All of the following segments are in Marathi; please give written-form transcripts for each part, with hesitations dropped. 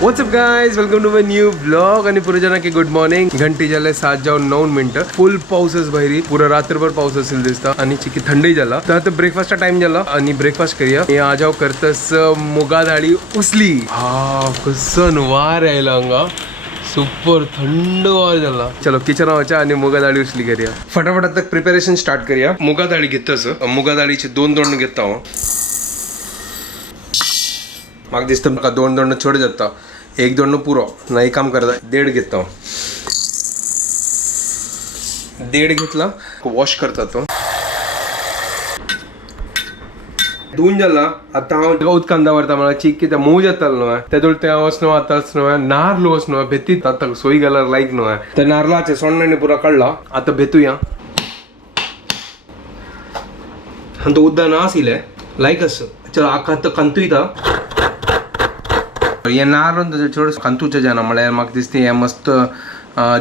WhatsApp guys, welcome to my new blog आणि पुरे जना की गुड मॉर्निंग. घंटी झाले 7:09. फुल पाऊसच भाईरी, पुरा रात्रभर पाऊस असेल दिसता आणि चिकी थंडी झाला. तर आता ब्रेकफास्टचा टाइम झाला आणि ब्रेकफास्ट करूया. मी आजाव करतस मुगा डाळी उसली. हा कसं वार यायला अंगा, सुपर थंड वार झाला. चलो किचन व्हायच्या आणि मुगा डाळी उसली करूया. फटाफट आता प्रिपरेशन स्टार्ट करूया. मुगा डाळी घेतस, मुगा डाळीचे दोन घेता. म्हाका दिसता म्हाका दोन छोड जाता, एक दोन पुरो ना. एक काम करता, 1.5 घेता. 1.5 घेतला, वॉश करता तो. धुवून जाला. आता हांव उदकांदा व्हरता. मला चीक कितें मूव जातालो न्हू, तेदोळ ते वचनो आताच न्हू. नारळ वचनो भेतीत आतां सोय घाल्यार लायक न्हू. ते नारळाचे सोण्णांनी पुरा काडला. आता भेतुया. आनी तो उद्दां ना आसिले लायक अस. चलो आका आतां कांतुयता. हे नारळ चड कांतूचे जायना. म्हळ्यार म्हाका दिसता हे मस्त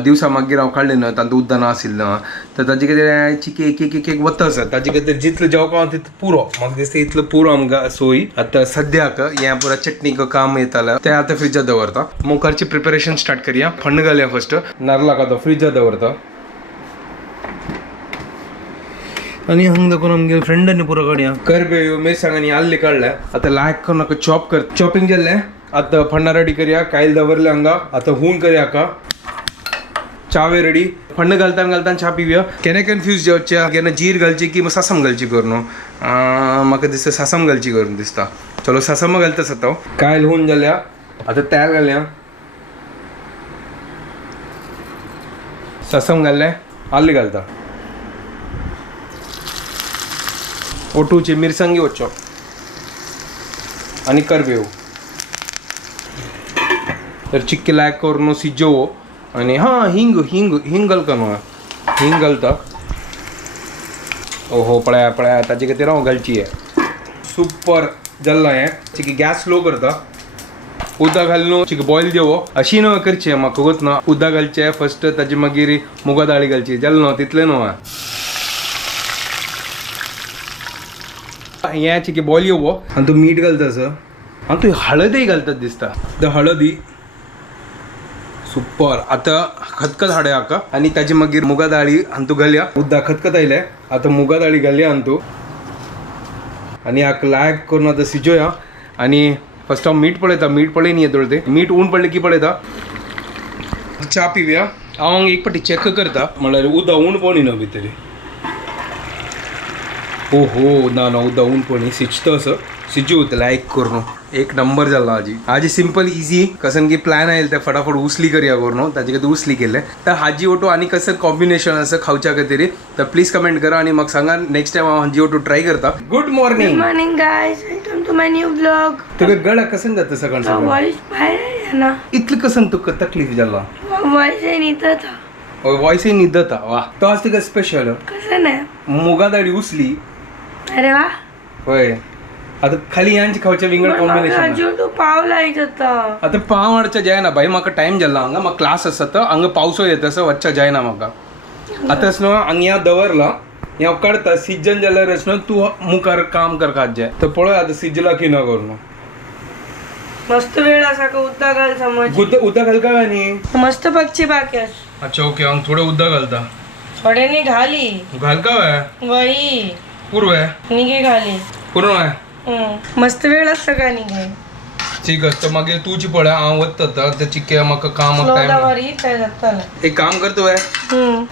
दिवसा मागीर हांव काडलें न्हू, तातूंत उद्दां नाशिल्लें. तर ताजे कितें चिकी एक वता आसा. ताजे कितें जितलो जेवपा तितलो पुरो. म्हाका दिसता इतलो पुरो आमकां सोय. आतां सद्याक हें पुरा चटणीक काम येतालें तें आतां फ्रिजात दवरता. मुखारची प्रिपरेशन स्टार्ट करूया. फण्ण घालया फर्स्ट. नारळाक आतां फ्रिजात दवरता. आणि हांगा दाखोवन आमगे फ्रेंडांनी पुरो काडया. करबेव, मिरसांग आनी आल्ली काडल्या. आतां लायक करून म्हाका चॉप कर. चॉपिंग जाल्लें. आता फण्ण रेडी करूया. कायल दवरले हांगा. आता हून करूया हाका. चावे रेडी. फण्ण घालताना च्या पिवया. केन्ना कन्फ्यूज जावचे, केन्ना जीर घालची की सासम घालची करून. म्हाका दिसता सासम घालची करून दिसता. चलो सासम घालतास आता. कायल हून जाल्या. आता तेल घालया. सासम घालले, आल्ली घालता. ओटूची मिरसांगी वच्चो आणि करबेव. तर चिक्की लायक करून सिजोवो. आणि हां हिंग घालता न्हू. हिंग घालता. ओहो पळया ताजे खातीर हांव घालची आहे. सुपर जाल्ला हें. चिकी गॅस स्लो करता. उदक घालून चिकी बॉयल देवो. अशी न्हू करचें, म्हाका खबर ना. उदक घालचें फर्स्ट, ताजे मागीर मुगा दाळी घालची. जालें न्हू, तितलें न्हू. हें चिकी बॉयल येवो आनी तूं मीठ घालतास. आनी तूं हळदय घालतात दिसता. द हळदी. सुपर. आता खतखत हाडया हाका आणि ताजी मागीर मुगा दाळी आनी तूं घालया. उदक खतखत आयले. आता मुगा दाळी घालया आनी तूं. आनी हाका लायक करून आतां सिजोया. आनी फर्स्ट हांव मीठ पळयता. मीठ पळय येतलो ते. मीठ उण पडलें की पळयता. च्या पिवया. हांव एक फावटी चॅक करता. म्हळ्यार उदक उण पळय न्हू भितर. ओहो ना उदक उण पळय सिजता असं. सिजू लायक करून एक नंबर जाला. हाजी सिंपल इजी. कसन की प्लॅन आयले ते फटाफट उसली करया करून. ताजे खातीर उसली केले. तर हाजी ओटो आणि कसं कॉम्बिनेशन असं खावच्या खातीर. तर प्लीज कमेंट करा आणि म्हाका सांगा. नेक्स्ट टाइम हांव हाजी ओटो ट्राय करता. Good morning guys, welcome to my new blog. तुका गळा कसं जाता सकाळ सकाळ? वॉइस भायर ना. इतलं कसं तुका तकलीफ जाला? वॉइस नीता था. वॉइसही निदता. वा. तो आज तुका स्पेशल कसं नाही मुगा दाळी उसली. अरे वा. होय. आता खाली यांची खावच्या विंगड कॉम्बिनेशन. तू पाव लायत होता. आता पाव हाडचा जायना भाई. म्हाका टाइम जाला. हांगा म्हाका क्लास आसा. हांगा पावसो येता असं वचचा जायना म्हाका. आतां न्हू हांगा दवरला. हांव काडटा. सिजन जाल्यार न्हू तूं मुखार काम करपाक जाय. तर पळय आतां सिजला की ना करून. मस्त वेळ असा का उद्दा घाल समज. उदक घालका काय न्ही. मस्त पक्षी बाकी. अच्छा ओके. हांव थोडं उदक घालता. थोडे नी घाली. घालका काय वही पुरवे निघे घाली. पुरो आहे. मस्त वेळ असता का निघे. ठीक आहे. तर मागीर तुझी पळय हांव वता. तर चिके म्हाका कामाक टाइम. एक काम करतो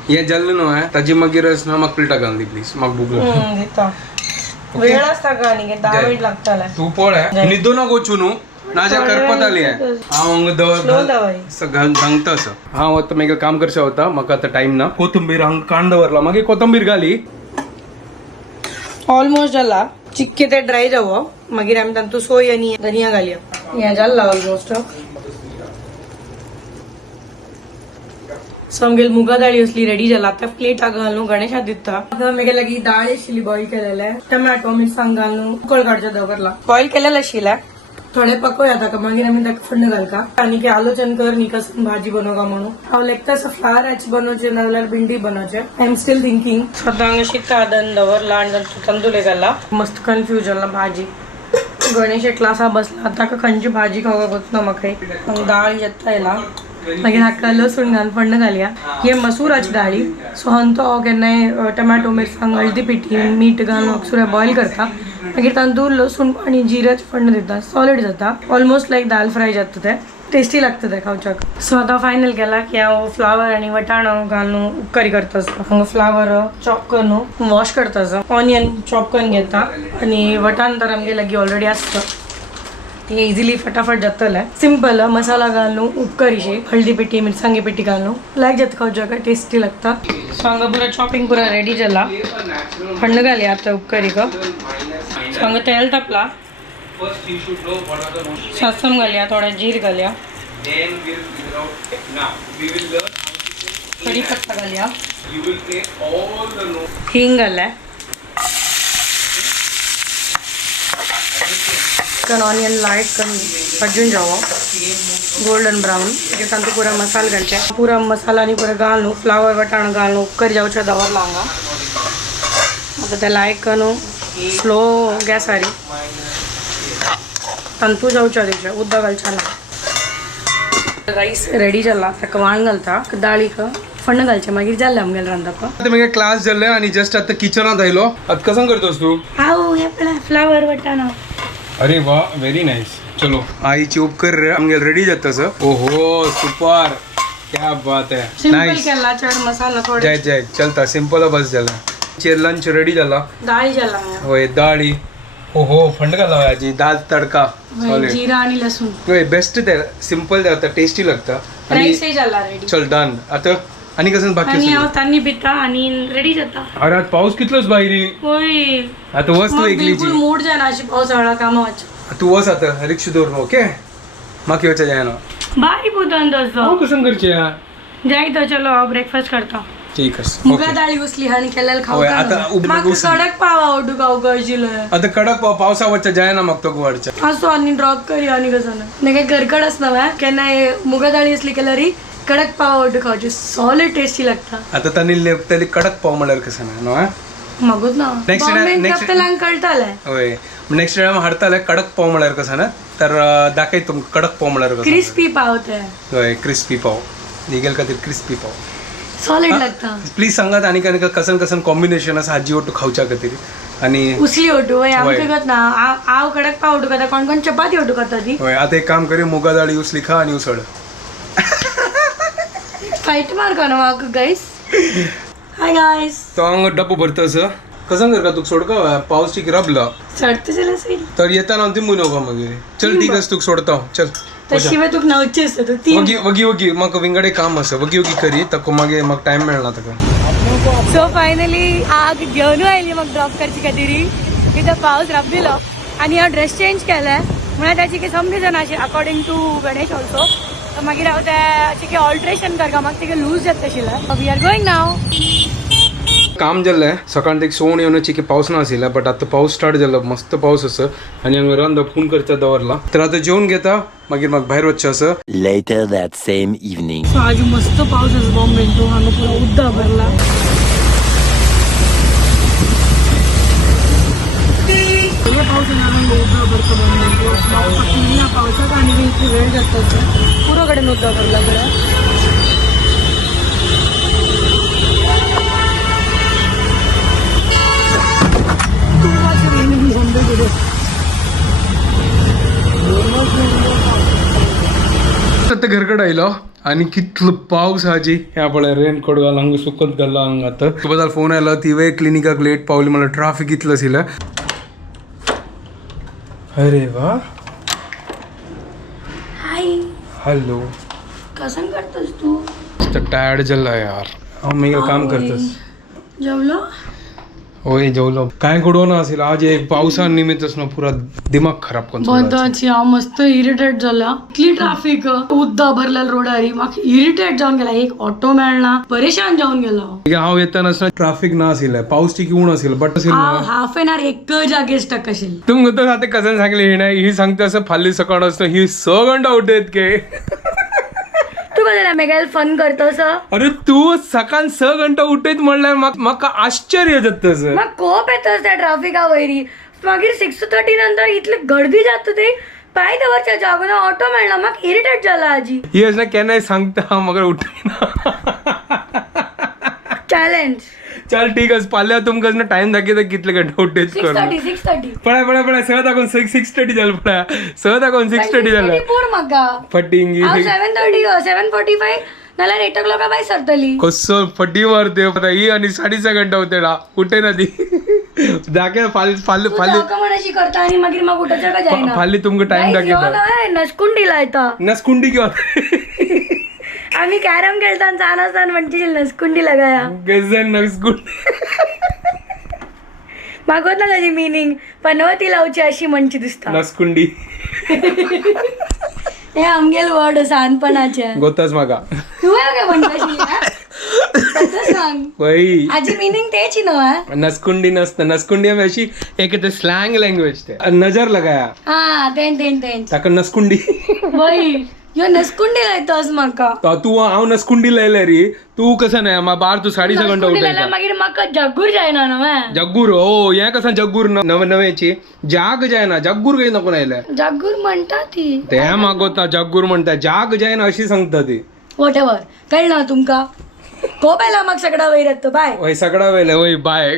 हे जाल्लें न्हू. ताजी मागीर म्हाका प्लेटा घाल दी प्लीज. म्हाका भूक लागता. वेळ असता का निघे. 10 मिनिट लागताले. तू पळय न्हिदो ना गोचू न्हू. नाजा करपत आली आहे. हांव हांगा घांगता असं. हांव आतां मागीर काम करचें वता. म्हाका आतां टाइम ना. कोथंबीर हांगा कांड दवरला. मागीर कोथंबीर घाली. ऑलमोस्ट जाला. चिक्के ते ड्राय जावो. मागीर आमी तातूंत सोय आनी धनिया घालया. हें जाला ऑलमोस्ट. सो आमगेली मुगा दाळी असली रेडी जाला. आता प्लेटाक घालून गणेशाक दिता. मागीर लागीं दाळ आशिल्ली बॉयल केलेले. टमाटो मिरसांग घालून उकळ काडचे दवरला. बॉयल केलेले आशिल्ले. थोडे पकोय आता का मागीर आमी ताका फंड घालका आनी की आलोचन कर न्ही कसं भाजी बनवका म्हणून हांव लेगता असं फ्लावराची बनवचे नाजाल्यार भिंडी बनवचे आय एम स्टील थिंकिंग स्वतः शिकता आदन दवरला आणि तांदूळ घाला मस्त कन्फ्यूज जाला भाजी गणेश क्लासा बसला ताका खंयची भाजी खावपाक वचना म्हाका दाळ येता येला मागीर हाका लसूण घालून फंड घालया हे मसुराची दाळी सो हंतो हांव केन्नाय टमाटो मिरसांग हळदी पिठी मीठ घालून अक्षुऱ्या बॉयल करता मागीर तांदूळ लसूण आणि जिऱ्याचे फंड दिता सॉलिड जाता ऑलमोस्ट लायक दाल फ्राय जाता ते टेस्टी लागतं ते खावच्याक सो आता फायनल केला की हांव फ्लावर आणि वटाणो घालून उपकारी करता हांगा फ्लावर चॉप करून वॉश करता ऑनियन चॉप करून घेता आणि वटाण तर आमगे लागीं ऑलरेडी आसता ते इजिली फटाफट जातले सिंपल मसाला घालून उपकारीशी हळदी पेटी मिरसांगी पेटी घालून लायक जाता खावच्याक टेस्टी लागता सो हांगा पुरा चॉपिंग पुरा रेडी जाला फंड घालया आता उपकारी सो हांगा तेल तापला सासम घालया थोडा जीर घालया कढीपत्ता घालया हिंग घालया ऑनियन लाइट करून भाजून जावं गोल्डन ब्राउन मागीर तांतूं पुरा मसाला घालचे पुरा मसाला आनी पुरा घालून फ्लावर वटाण घालून उपकर जावचे दवरला हांगा आतां ते लायक करून स्लो गॅसार तांतूं जावचे तेचे उदक घालचे ना राईस रेडी जाला ताका वाण घालता दाळीक फंड घालचे मागीर जालें आमगेलें रांदप आता मगे क्लास जाल्ले आणि जस्ट आता किचनात आयलो आता कसं करतोस तू हांव हे पळय फ्लावर वटाणो अरे वाह वेरी नाइस चलो आईची उपकर आमगे रेडी जाता सर ओहो सुपर क्या बात है सिंपल केला चड मसाला थोडे जय जय चलता सिंपल बस जाला चेर लंच रेडी जाला दाळी जाला होय दाळी ओहो फंड घाला याची दाल तडका जीरा आणि लसूण होय बेस्ट ते सिंपल जाता टेस्टी लागता राईस जाला रेडी चल डन आता आणि कसं बाकी आणि हांव तान्नी पिता आणि रेडी जाता अरे आज पाऊस कितलोच भाईरी होय आता वस तू एकलीची बिलकुल मूड जायना अशी पावसाळा कामाची तू वस आता रिक्षा दौर ओके माकी वचा जायना बारी पुतन तसो हांव कसं करचे जाय तो चलो हांव ब्रेकफास्ट करता ठीक आहे मुगा दाळी उसली हानी केलेलं खाऊ होय, आता म्हाका कडक पावा ओडू गाव गळजिलो आता कडक पावसा वच्चा जायना मग तो गोवाडच्या असो आणि ड्रॉप करी आणि कसं नाही काय गरकड असना केन्ना मुगा दाळी असली केल्यारी कडक पाव ओडू खावची सॉलिड टेस्टी लागता आता तनी कडक पाव म्हळ्यार कसं ना नो मगूच ना नेक्स्ट कळटाले होय नेक्स्ट टाइम हाडताले कडक पाव म्हळ्यार कसं ना तर दाखय तुम कडक पाव म्हळ्यार कसं क्रिस्पी पाव ते होय क्रिस्पी पाव निगेल खातीर क्रिस्पी पाव सॉलिड लागता प्लीज सांगात आणि कसन कसन कॉम्बिनेशन आसा हाजी ओटू खावच्या खातीर आणि उसली ओटू वय आमचे करत ना आव कडक पाव ओटू करता कोण कोण चपाती ओटू करता ती होय आता एक काम करे मुगा दाळी उसली खा आणि उसळ फाईट मार का ना गाईस हाय गाईस तो हांगा डब्बो भरता असं कसं कर का तुका सोडका पावस ठीक रबला चढते चला सैल तर येताना ती मुनो का मागीर चल ठीक आहे तुका सोडता चल तशिवाय तुका नवची असता तू ती वगी म्हाका विंगडे काम आसा वगी करी तको मागीर म्हाका टायम मेळना ताका सो फायनली आग घेऊन आयली म्हाका ड्रॉप करची खातीर कित्याक पावस रबदिलो आनी हांव ड्रेस चेंज केले म्हळ्यार ताची काही समजून अशी अकॉर्डिंग टू गणेश ऑल्सो तर मागीर हांव ते ऑल्ट्रेशन करता म्हाका तेका लूज जाता आशिल्लें वी आर गोईंग नाव काम जाल्लें सकाळीं एक सोण येवन चिकी पावस ना आशिल्लें बट आतां पावस स्टार्ट जालो मस्त पावस आसा आनी हांवें रांदप फोन करता दवरला तर आतां जेवून घेता मागीर म्हाका भायर वचचें आसा Later that same evening. So आज मस्त पावस आसा बॉम्बेन तो हांगा पुरो उदक भरला पावसाक आनी इतली वेळ जाता पुरो कडेन उदक भरला बरं आता घरकडे आयलो आणि कितलो पावस हाजी ह्या पळय रेनकोट घाल हांगा सुकत घाला हांगा आतां तुका फोन आयलो ती वे क्लिनिकाक लेट पावली मला ट्राफिक इतलो आशिल्लें अरे वा हाय हॅलो कसं करतोस तू टायर्ड जाला यार हांव मागीर काम करतस जेवलो होय जेवलो काय घडवणं असेल आज एक पावसानिमित्तच ना पुरा दिमाग खराब करून बदाची हांव मस्त इरिटेट जाला इतली ट्रॅफिक उद्दा भरलेला रोडारी म्हाका इरिटेट जावन गेला एक ऑटो मेळना परेशान जावन गेलो हांव येताना ट्रॅफिक ना आशिल्लें पावस टिकी उण आशिल्लो बट हांव हाफ एन आवर एक जागे स्टक आशिल्ली तुमकां तर आतां कजन सांगले ही सांगता असं फाल्ली सकाळ असतं ही 6 घंटा उठेत के तू कशें मेगेल फन करतोस अरे तू सकाळ 6 घंटा उठेत म्हणल्यार म्हाका आश्चर्य जाता सर म्हाका कोप येतोस त्या ट्रॅफिका वयरी मागीर 6:30 नंतर इतली गर्दी जाता ती पांय दवरच्या जागोन ऑटो मेळना म्हाका इरिटेट जाला आजी ही असं केन्नाय सांगता म्हाका उठयना चॅलेंज चल ठीक आहे फाल्यां तुमकां टाइम दाखयता कितले घंटा उठेत कर 6:30 पळय 6 दाखोवन 6:30 जालें पळय 6 दाखोवन 6:30 जालें पूर म्हाका फटिंग हांव 7:45 नाल्यार 8 o'clock भायर सरतली कसो फटी मारते ही आणि 6.5 घंटा होते ना उठे ना ती दाखय फाल्ली अशी करता आणि मागीर म्हाका उठोवचें का जायना फाल्ली तुमकां टाइम दाखयता नसकुंडी लायता नसकुंडी किंवा आम्ही कॅरम खेळताना जाण असताना म्हणची नसकुंडी लगाया गजन नसकुंडी मागवत ना त्याची मिनिंग पनवती लावची अशी म्हणची दिसता नसकुंडी हे आमगेल वर्ड सहानपणाचे गोताच म्हाका तू काय म्हणतो सांग वय आजी मिनिंग तेची न्हू नसकुंडी नसतं नसकुंडी आमी अशी एक स्लँग लँग्वेज ते नजर लगाया हा तेन ताका नसकुंडी वय यो नसकुंडी लायतोस म्हाका तू हांव नसकुंडी लायल्या रे तू कसं नाही मा बार तू 6.5 घंटा नसकुंडी लायला उठयता मागीर म्हाका जगूर जायना न्हू जग्गूर हो हे कसं जग्गूर नवेची जाग जायना जग्गूर काही नको नायल्या जगूर म्हणटा ती ते मागवता जग्गूर म्हणता जाग जायना अशी सांगता ती वॉट एव्हर कळना तुमका खूप आयला म्हाका सगळा वयर येतो बाय वय सगळा वेळ वय बाय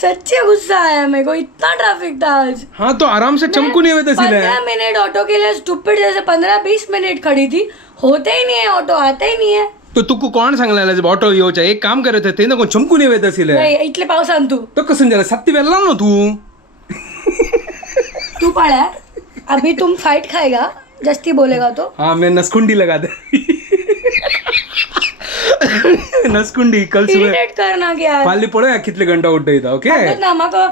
सच्चे गुस्सा आया मेरे को इतना ट्रैफिक था आज हाँ तो आराम से चमकू नहीं होता 15 मिनट ऑटो के लिए स्टूपिड जैसे 15-20 मिनट खड़ी थी होता ही नहीं है ऑटो आता ही नहीं है तो तुका कोण सांगलेला ऑटो येवचा एक काम करत ते नको चमकू नहीं येत आशिल्ले नाही इतले पावसान तू तो कसं झालं सत्ती वेल्ला ना तू पाळ्या अभी तुम फाइट खाएगा जस्ती बोलेगा तो हाँ मैं नसकुंडी लगा दे नसकुंडी कल सुबह इरिटेट करना क्या फाल्ली पळय कितले घंटा उठयता ओके ना म्हाका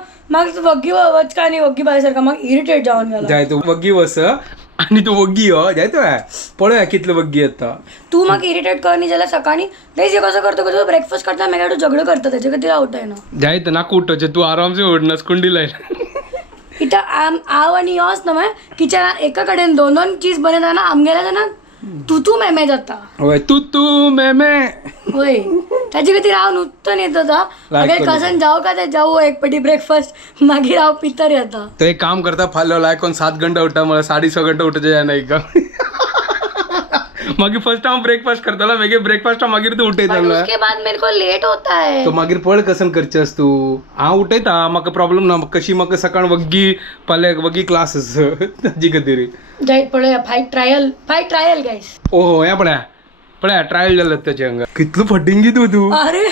वग्गी वचका आनी वग्गी बाय सारखा म्हाका इरिटेट जावन गेला जाय तू वग्गी वस आणि तू वग्गी हो जाय तो पळय कितले वग्गी येता तू म्हाका इरिटेट करनी जाल्यार सकाळी तेजे कसं करतो का तू ब्रेकफास्ट करता मेगा तू झगडो करता त्याच्या खातीर आवडटा ना जाय तर नाका उठोचे तू आराम से उठ नसकुंडी लायला इथं हांव आनी योच न्हू किचनान एका कडेन 2 चीज बनयतना आमगेल्या जाणा तू मेमे जाता होय तू मेमे होय ताचे खातीर हांव नुत्तन येत होता मागीर कसन जाऊ का ते जाऊ एक पटी ब्रेकफास्ट मागीर हांव पितर येता तो एक काम करता फाल्यो लायकोन 7 घंटा उठा मला 6.5 घंटा उठचे जाय नाही का मागीर फर्स्ट हांव ब्रेकफास्ट करताला मागीर ब्रेकफास्ट मागीर तू उठयताला उसके बाद मेरे को लेट होता है तो मागीर पळ कसन करचेस तू हांव उठयता म्हाका प्रॉब्लेम ना कशी म्हाका सकाळ वग्गी फाल्यां वग्गी क्लास ताजी खातीर जायत पळया फायट ट्रायल गायस ओहो हे पळया ट्रायल जालें त्याचे हांगा कितलो फटिंगी तू अरे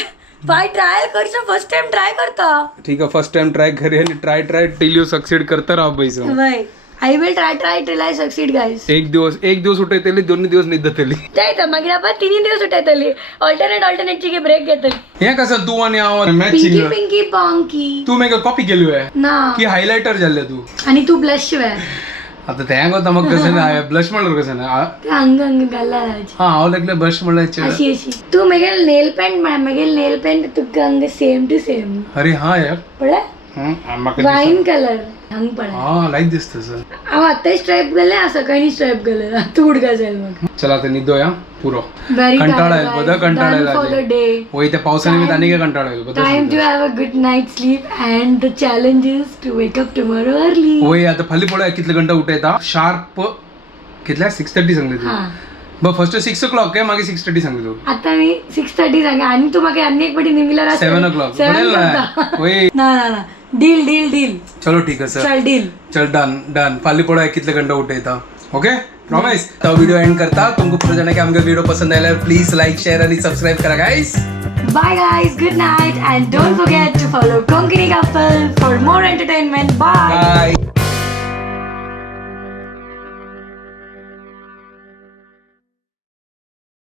फायट ट्रायल करचा फर्स्ट टाइम ट्राय करता ठीक आहे फर्स्ट टाइम ट्राय करी आणि ट्राय टिल यू सक्सीड करता राव पैसे वय I will try till I succeed guys एक दिवस उठयतली 2 दिवस निदतली जायत मागीर आपण 3 दिवस उठयतली ऑल्टरनेट ची ब्रेक घेतली हे कसं तू आणि हांव मॅचिंग पिंकी पॉंकी तू मेगा कॉपी केली आहे ना की हायलायटर झाले तू आणि तू ब्लश वेअर आता ते हँग होता मग कसं नाही ब्लश म्हणलं कसं नाही ते अंग घाला हा हांव लागले ब्रश म्हणल्याचे अशी तू मेगेल नेल पेंट तुका अंग सेम टू सेम अरे हा यार पळय वाईन कलर हंग पळय हा लाईक दिसतं सर हांव आतांय स्ट्रायप घाले सकाळी स्ट्रायप घाले तू उडका जाईल मग चला आता निदो या पुरो Very कंटाळा tired, येईल बदा guys. कंटाळा Done for the येईल day. होय त्या पावसाने आणि काय कंटाळा येईल Time to have a good night's sleep and the challenge is to wake up tomorrow early. होय आता फाली पळय कितले घंटा उठयता शार्प कितल्या 6:30 सांगले तू हा बघ फर्स्ट 6 o'clock काय मागे 6:30 सांगले तू आता मी 6:30 सांगा आणि तू म्हाका आनी एक पटी निमिल्यार 7 o'clock पडेल ना होय ना डील चलो ठीक आहे सर चल डील चल डन फाली पळय कितले घंटा उठयता ओके प्रॉमिस तो व्हिडिओ एंड करता तुमको पूरा जाना की आमका व्हिडिओ पसंद आयल्यार प्लीज लाईक शेअर आणि सबस्क्राईब करा guys Bye guys, good night and don't forget to follow Konkani Couple for more entertainment. Bye. Bye